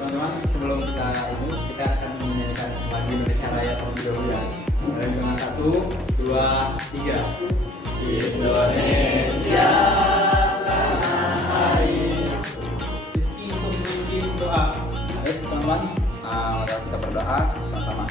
Teman-teman, sebelum kita akan menyanyikan lagu Indonesia Raya terlebih dahulu ya. Mulai dengan 1, 2, 3. Indonesia tanah air. Rizki untuk memimpin doa. Baik teman-teman, mari kita berdoa sama-sama.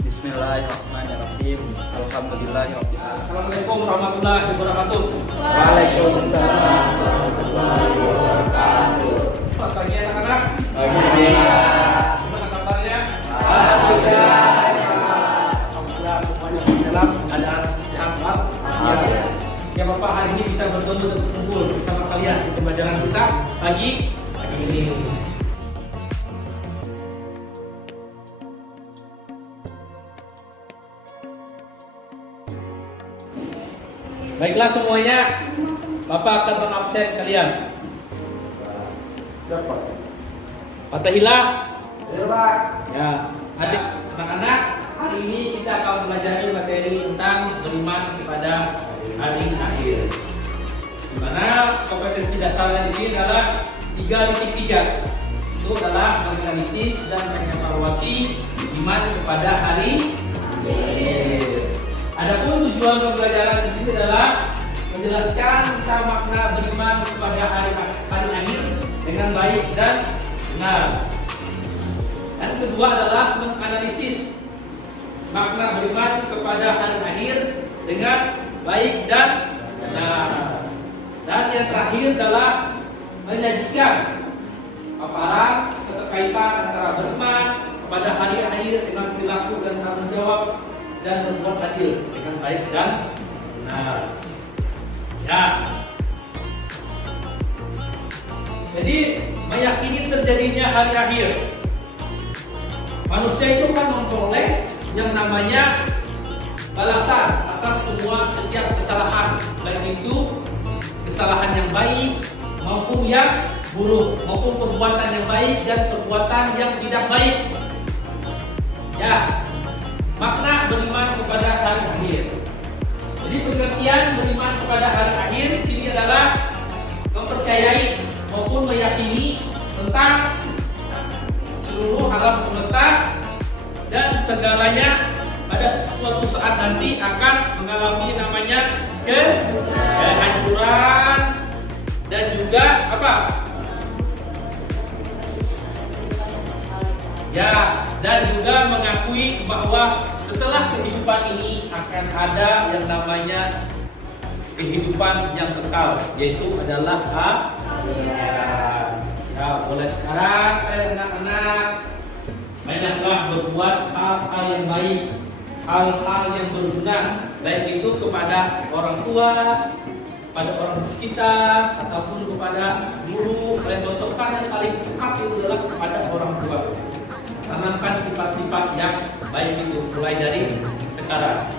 Bismillahirrahmanirrahim. Alhamdulillahirabbil alamin. Assalamualaikum warahmatullahi wabarakatuh. Waalaikumsalam warahmatullahi wabarakatuh. Selamat pagi anak-anak. Pagi. Gimana kabarnya? Alhamdulillah. Alhamdulillah semuanya dalam keadaan sehat walafiat. Ya Bapak, hari ini bisa bertemu dan berkumpul bersama kalian di pembelajaran kita pagi ini. Baiklah semuanya, Bapak akan mengabsen kalian. Fatahillah. Ya, adik anak-anak, hari ini kita akan mempelajari materi tentang beriman kepada hari akhir. Di mana kompetensi dasarnya di sini adalah 3.3. Itu adalah menganalisis dan mengevaluasi iman kepada hari akhir. Adapun tujuan pembelajaran di sini adalah menjelaskan tentang makna beriman kepada hari akhir dengan baik dan benar. Dan kedua adalah menganalisis makna beriman kepada hari akhir dengan baik dan benar. Dan yang terakhir adalah menyajikan paparan keterkaitan antara beriman kepada hari akhir dengan perilaku dan tanggung jawab dan berbuat adil dengan baik dan benar. Ya. Jadi meyakini terjadinya hari akhir. Manusia itu kan memperoleh yang namanya balasan atas semua setiap kesalahan, baik itu kesalahan yang baik maupun yang buruk, maupun perbuatan yang baik dan perbuatan yang tidak baik. Ya. Makna beriman kepada hari akhir. Jadi pengertian beriman kepada hari akhir di sini adalah mempercayai maupun meyakini tentang seluruh alam semesta dan segalanya pada suatu saat nanti akan mengalami namanya kehancuran dan juga apa? Ya, dan juga mengakui bahwa setelah kehidupan ini akan ada yang namanya kehidupan yang kekal, yaitu adalah akhirat. Ya, mulai sekarang anak-anak banyaklah berbuat hal-hal yang baik, hal-hal yang berguna, baik itu kepada orang tua, pada orang sekitar, ataupun kepada guru. Kalian contohkan yang paling dekat itu adalah kepada orang tua. Tanamkan sifat-sifat yang baik itu mulai dari sekarang.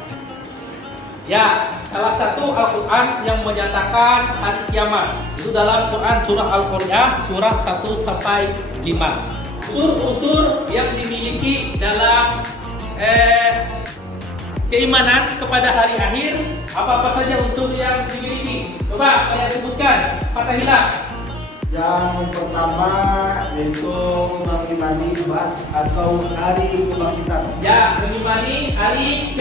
Ya, salah satu Al-Quran yang menyatakan hari kiamat itu dalam Quran surah Al-Qari'ah surah 1 sampai 5. Unsur-unsur yang dimiliki dalam keimanan kepada hari akhir, apa-apa saja unsur yang dimiliki? Coba kalian sebutkan. Fatahillah. Yang pertama yaitu mengimani atau hari kebangkitan. Ya, mengimani hari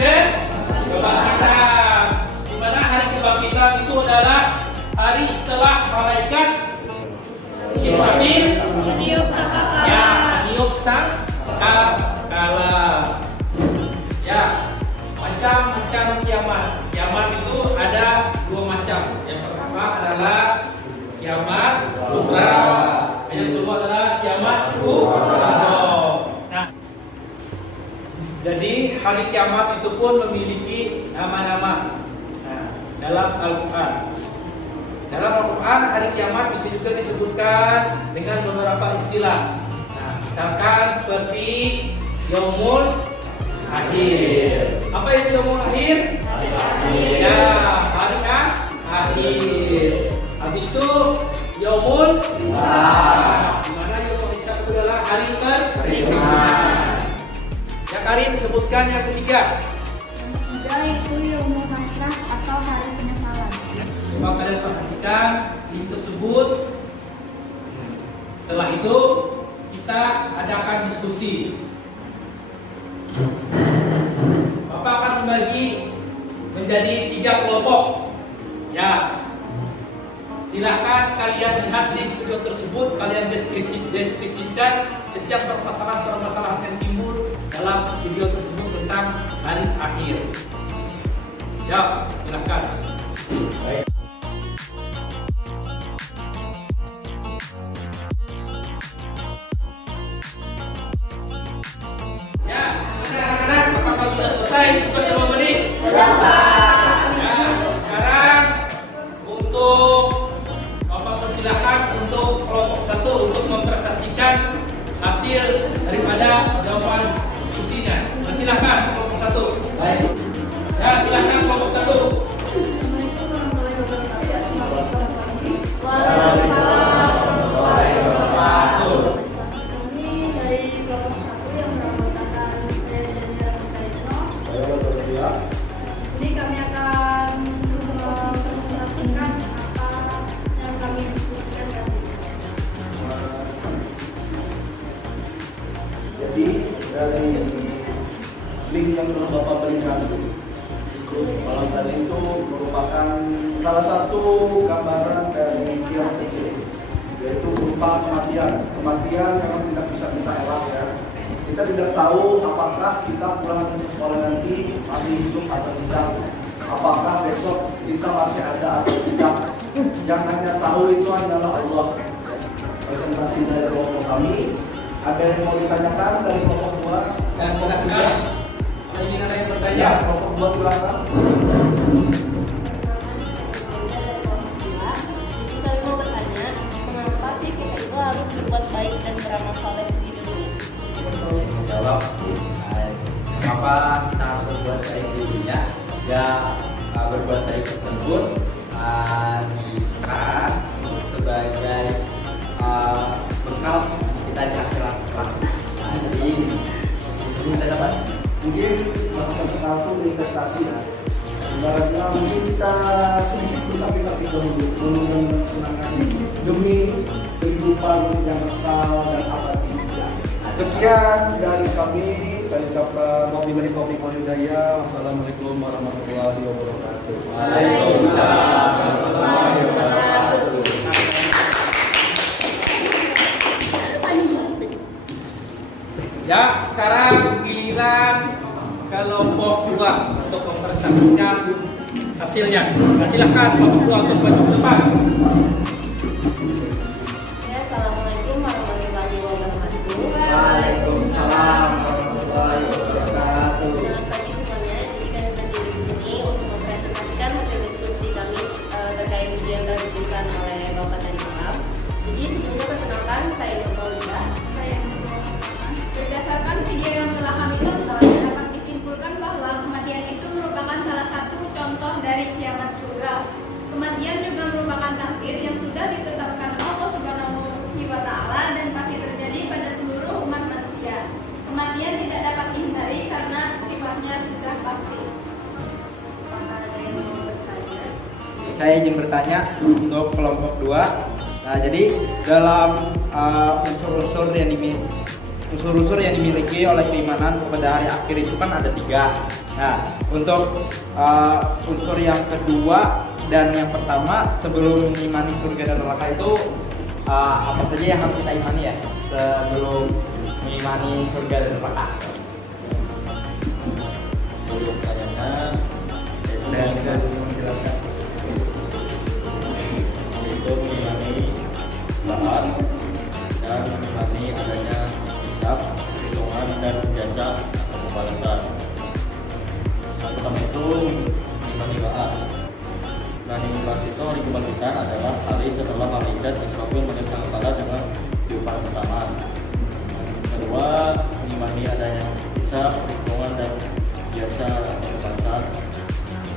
kebangkitan. Di mana hari kebangkitan itu adalah hari setelah malaikat Israfil meniup sangkakala. Ya, macam-macam kiamat. Kiamat itu ada dua macam. Yang pertama adalah kiamat sutra, yang kedua adalah kiamat kubra. Nah, jadi hari kiamat itu pun memiliki nama-nama. Nah, dalam Al-Quran. Dalam Al-Quran hari kiamat bisa juga disebutkan dengan beberapa istilah. Nah, misalkan seperti Yaumul Akhir. Apa itu Yaumul Akhir? Ya, hari akhir. Habis itu Yaumul Hisab. Di mana Yaumul Hisab itu adalah hari perhitungan. Ya, Karin sebutkan yang ketiga. Yang ketiga itu Yaumul Hasrah atau hari penyesalan. Coba kalian perhatikan link tersebut. Setelah itu kita adakan diskusi. Bapak akan membagi menjadi 3 kelompok. Ya, silahkan kalian lihat di video tersebut, kalian deskripsikan setiap permasalahan yang timbul dalam video tersebut tentang hari akhir. Ya, silahkan. Ya, anak-anak, apakah sudah selesai tugas 5 menit? Ya, sekarang untuk Bapak persilahkan untuk kelompok 1 untuk mempresentasikan hasil daripada jawaban diskusinya. Silakan kelompok 1. Baik. Ya, silakan kelompok 1. Kami dari kelompok 1 yang beranggotakan saya dan Ramadano. Di sini kami akan mempresentasikan apa yang kami diskusikan tadi. Jadi dari link yang telah Bapak berikan itu malam tadi itu merupakan salah satu gambaran dari kiamat kecil, yaitu berupa kematian. Kematian memang tidak bisa kita elak ya. Kita tidak tahu apakah kita pulang ke sekolah nanti masih hidup atau tidak. Apakah besok kita masih ada atau tidak. Yang hanya tahu itu adalah Allah. Presentasi dari kelompok kami. Ada yang mau ditanyakan dari kelompok 2? Dan silakan. Kalau ingin ada yang bertanya, Ya, kelompok 2 silakan. Jadi kami mau bertanya, mengapa sih kita itu harus berbuat baik dan beramal saleh di dunia? Jawab. Kenapa kita harus berbuat baik di dunia? Ya, berbuat baik tersebut diikat sebagai bekal kita di akhirat kelak. Nah, jadi ini kita dapat Mungkin melakukan sesuatu investasi ya. Ibaratnya mungkin kita sedikit bersakit-sakit dahulu menurunkan kesenangan demi kehidupan yang kekal dan abadi. Sekian dari kami. Saya ucapkan wabillahi taufiq wal hidayah. Wassalamualaikum warahmatullahi wabarakatuh. Waalaikumsalam warahmatullahi wabarakatuh. ya sekarang giliran kelompok 2 untuk mempresentasikan hasilnya. Nah, silakan kelompok 2 langsung maju ke depan. Ya, assalamualaikum warahmatullahi wabarakatuh. Waalaikumsalam warahmatullahi wabarakatuh. Selamat pagi semuanya. Jadi kami berdiri di sini untuk mempresentasikan hasil diskusi kami terkait video yang telah diberikan oleh Bapak tadi malam. Jadi sebelumnya perkenalkan, saya Nurulida. Berdasarkan video yang telah kami tonton, dapat disimpulkan bahwa kematian itu merupakan salah satu contoh dari kiamat surga. Kematian juga merupakan takdir yang sudah ditetapkan Allah Subhanahu wa Ta'ala dan pasti terjadi pada seluruh umat manusia. Kematian tidak dapat dihindari karena sifatnya sudah pasti. Apakah ada yang mau bertanya? Saya izin bertanya untuk kelompok 2. Nah, jadi dalam unsur-unsur yang dimiliki oleh keimanan kepada hari akhir itu kan ada 3. Nah, untuk unsur yang kedua dan yang pertama, sebelum mengimani surga dan neraka itu apa saja yang harus kita imani ya sebelum mengimani surga dan neraka? Sebelum pertanyaan, Dan bisa menjelaskan. itu mengimani saat dan mengimani adanya hisab, perhitungan dan jasa atau pembalasan. merayakan adalah hari setelah Maulidan Israfil meninggal kepala dengan tiupan pertama. Kedua, mengimani adanya hisab, perhitungan dan jasa pembalasan.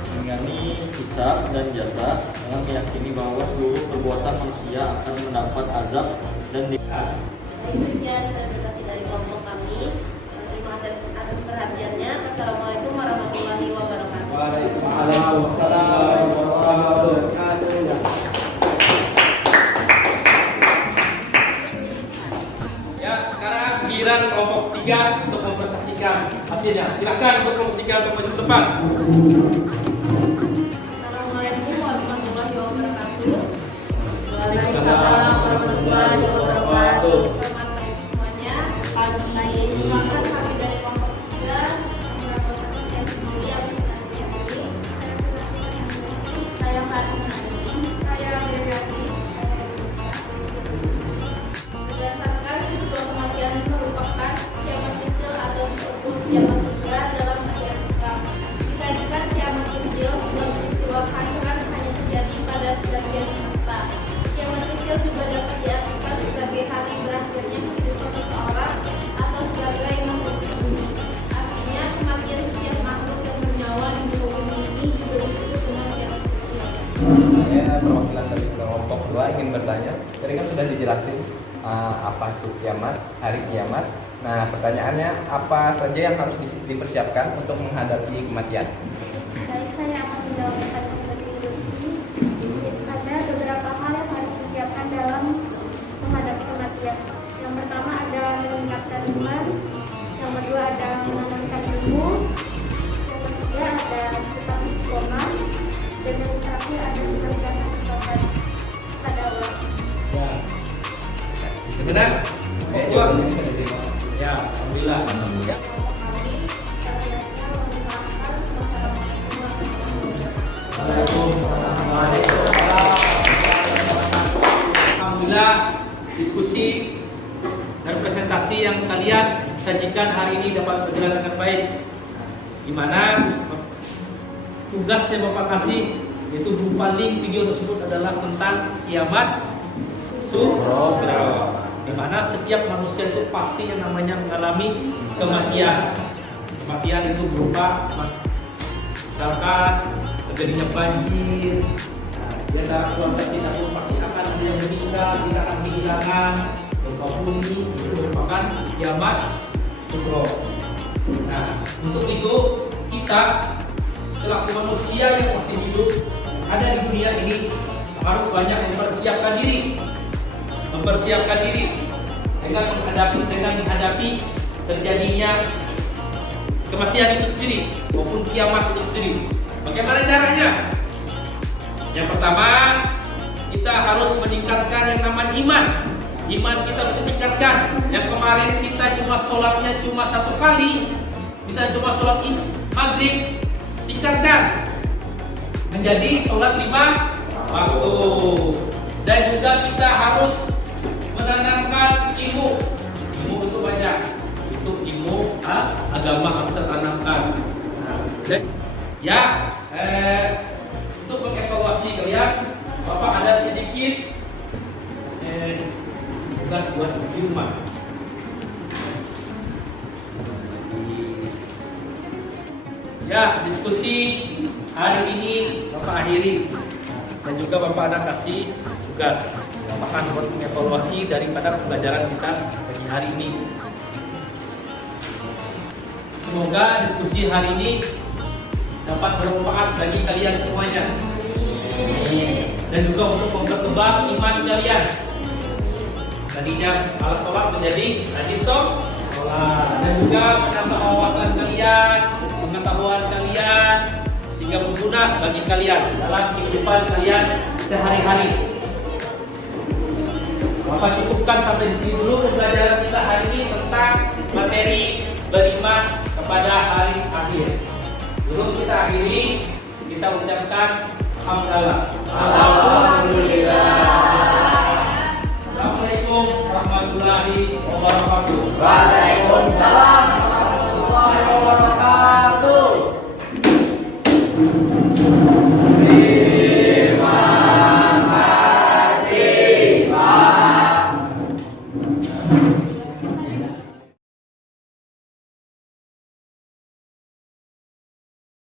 Mengimani hisab dan jasa dengan meyakini bahwa seluruh perbuatan manusia akan mendapat azab dan Sekian presentasi dari kelompok kami. Terima kasih atas perhatiannya. Assalamualaikum warahmatullahi wabarakatuh. Waalaikumsalam warahmatullahi wabarakatuh. Ya, sekarang giliran kelompok 3 untuk mempresentasikan hasilnya. Silakan untuk kelompok 3 untuk maju ke depan. Assalamualaikum warahmatullahi wabarakatuh. Waalaikumsalam warahmatullahi wabarakatuh. Semuanya, pagi ini kami dari kelompok 3 melakukan tes sendiri yang ini. Saya Fatima ini, saya Berani. Berdasarkan sebuah kematian merupakan kiamat kecil atau disebut kiamat kubra dalam ajaran Islam. Dikaitkan kiamat kecil sebuah peristiwa kehancuran hanya terjadi pada sebagian semesta. Kiamat kecil juga dapat diartikan sebagai hari berakhirnya kehidupan seseorang atau sebagai makhluk bumi. Artinya kematian setiap makhluk yang bernyawa di muka bumi ini juga disebut dengan kiamat kecil. Saya perwakilan dari kelompok 2 ingin bertanya. Tadi kan sudah dijelasin apa itu kiamat, hari kiamat. Nah, pertanyaannya apa saja yang harus dipersiapkan untuk menghadapi kematian? Baik, saya akan menjawab pertanyaan dari Lutfi. Ada beberapa hal yang harus disiapkan dalam menghadapi kematian. Yang pertama ada meningkatkan iman, yang kedua ada mengamalkan ilmu, yang ketiga ada tetap istiqomah, dan yang terakhir ada senantiasa bertobat pada Allah. Ya. Benar? Jawab. Ya, alhamdulillah. Ya. Kami terlihatnya merupakan Assalamualaikum warahmatullahi Alhamdulillah, diskusi dan presentasi yang kalian sajikan hari ini dapat berjalan dengan baik. Di mana tugas yang Bapak kasih yaitu berupa link video tersebut adalah tentang kiamat kubra. Di mana setiap manusia itu pasti yang namanya mengalami kematian. Kematian itu berupa misalkan terjadinya banjir. Di antara keluarga kita pun pasti akan ada yang meninggal, kita akan kehilangan gempa bumi, itu merupakan kiamat kubra. Nah, untuk itu kita selaku manusia yang masih hidup ada di dunia ini harus banyak mempersiapkan diri dengan menghadapi terjadinya kematian itu sendiri maupun kiamat itu sendiri. Bagaimana caranya? Yang pertama, kita harus meningkatkan yang namanya iman. Iman kita harus ditingkatkan. Yang kemarin kita cuma sholatnya cuma 1 kali, bisa cuma sholat maghrib, tingkatkan menjadi sholat 5 waktu. Dan juga kita harus menanamkan ilmu itu banyak. Itu ilmu agama harus kita tanamkan. Dan ya, untuk mengevaluasi kalian, Bapak ada sedikit tugas buat di rumah. Ya, diskusi hari ini Bapak akhiri dan juga Bapak ada kasih tugas tambahan buat mengevaluasi daripada pembelajaran kita pagi hari ini. Semoga diskusi hari ini dapat bermanfaat bagi kalian semuanya. Dan juga untuk mempertebal iman kalian. Tadinya ala sholat menjadi rajin sholat, dan juga menambah wawasan kalian, pengetahuan kalian, sehingga berguna bagi kalian dalam kehidupan kalian sehari-hari. Bapak cukupkan sampai di sini dulu pembelajaran kita hari ini tentang materi beriman kepada hari akhir. Sebelum kita akhiri, kita ucapkan alhamdulillah. Assalamualaikum warahmatullahi wabarakatuh. Waalaikumsalam